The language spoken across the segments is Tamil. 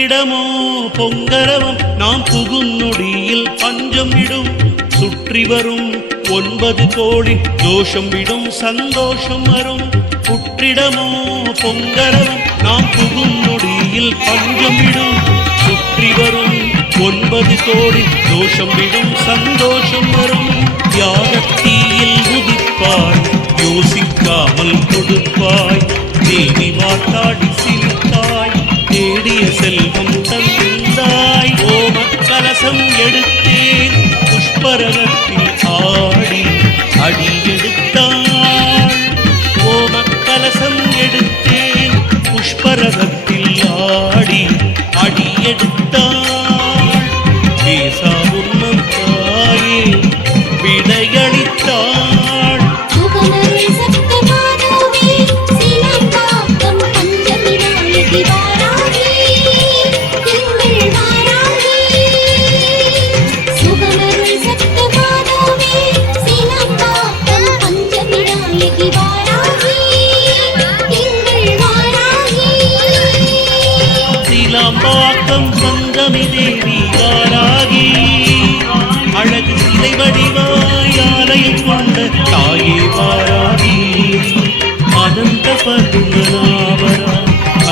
புற்றிடமோ பொங்கரவம் நாம் புகுநொடியில் பஞ்சம் விடும் சுற்றி வரும் ஒன்பது கோடி தோஷம் விடும் சந்தோஷம் வரும். புற்றிடமோ பொங்கரவம் நாம் புகுநொடியில் பஞ்சம் விடும் சுற்றி வரும் ஒன்பது கோடி தோஷம் விடும் சந்தோஷம் வரும். யாகத்தீயில் உதிப்பாய் யோசிக்காமல் கொடுப்பாய். தேவி வாட்டாடி சிரித்தாய் தேடிய கலசம் எடுத்தேன். புஷ்பரகத்தில் ஆடி அடி எடுத்தாள் ஓம கலசம் எடுத்தேன். புஷ்பரகத்தில் ஆடி அடி எடுத்தாள் பாவம் சங்கமி தேவி வாராகி அழகு சிலை வடிவாய் ஆலயம் கொண்ட தாயே வாராகி அனந்த பதுமனாவரா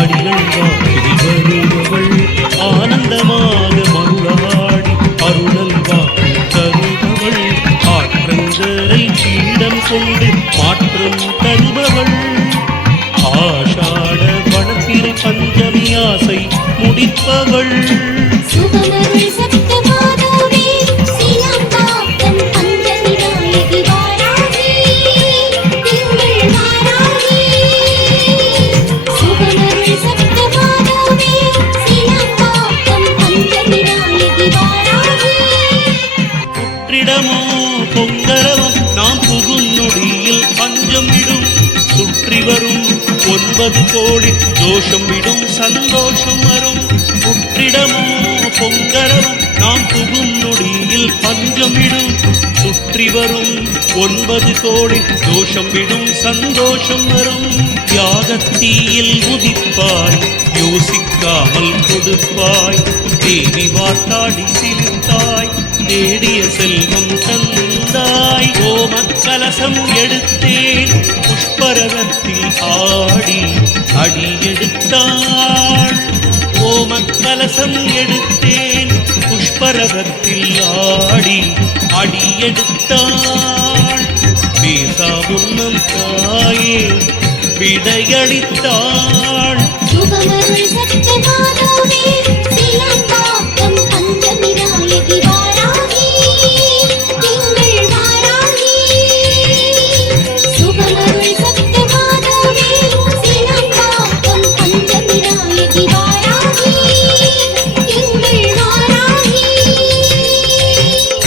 அடிகள் வாக்கில் வருபவள் ஆனந்தமாக மருளாடி அருளல் வாக்கு தருபவள். ஆற்றங்கரை பீடம் கொண்டு மாற்றம் தரு வாராகி புற்றிடமோ பொங்கரவம் நாம் புகும் நொடியில் பஞ்சம் சுற்றி வரும் ஒன்பது கோடி தோஷம் விடும் சந்தோஷம் வரும். புற்றிடமோ பொங்கரவம் நாம் புகும் நொடியில் பஞ்சம் விடும். சுற்றி வரும் ஒன்பது கோடி தோஷம் விடும் சந்தோஷம் வரும். தியாகத்தீயில் உதிப்பாய் யோசிக்காமல் கொடுப்பாய். தேவி வாட்டாடி சிரித்தாய் தேடிய செல்வம் தந்தாய். ஓமக்கலசம் எடுத்தேன் பரவத்தில் ஆடி அடி எடுத்தாள் ஓம எடுத்தேன் புஷ்பரவத்தில் ஆடி அடி எடுத்தாள் பேசா உன்னம் தாயே விடையளித்தாள். சுகமருள் சப்தமானோவே சீலங்காக்கம்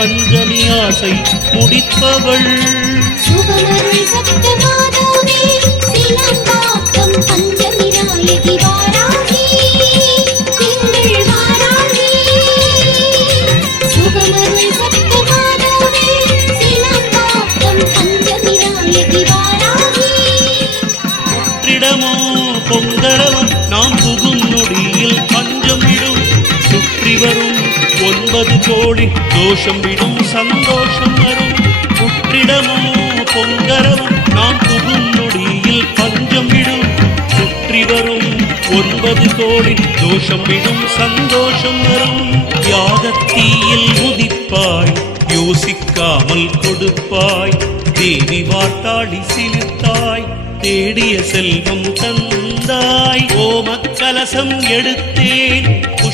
பஞ்சமி ஆசை முடிப்பவள். சுகமருள் சத்தமா ஒன்பது கோடி தோஷம் விடும் சந்தோஷம் வரும் புற்றிடமோ பொங்கரவும். நாம் புகும் நொடியில் பஞ்சம் விடும். சுற்றி வரும் ஒன்பது கோடி தோஷம் விடும் சந்தோஷம் வரும் யாகத்தீயில் முதிப்பாய் யோசிக்காமல் கொடுப்பாய். தேவி வாட்டாடி சிலிர்த்தாய் தேடிய செல்வம் தந்தாய். ஓமக்கலசம் எடுத்தேன்.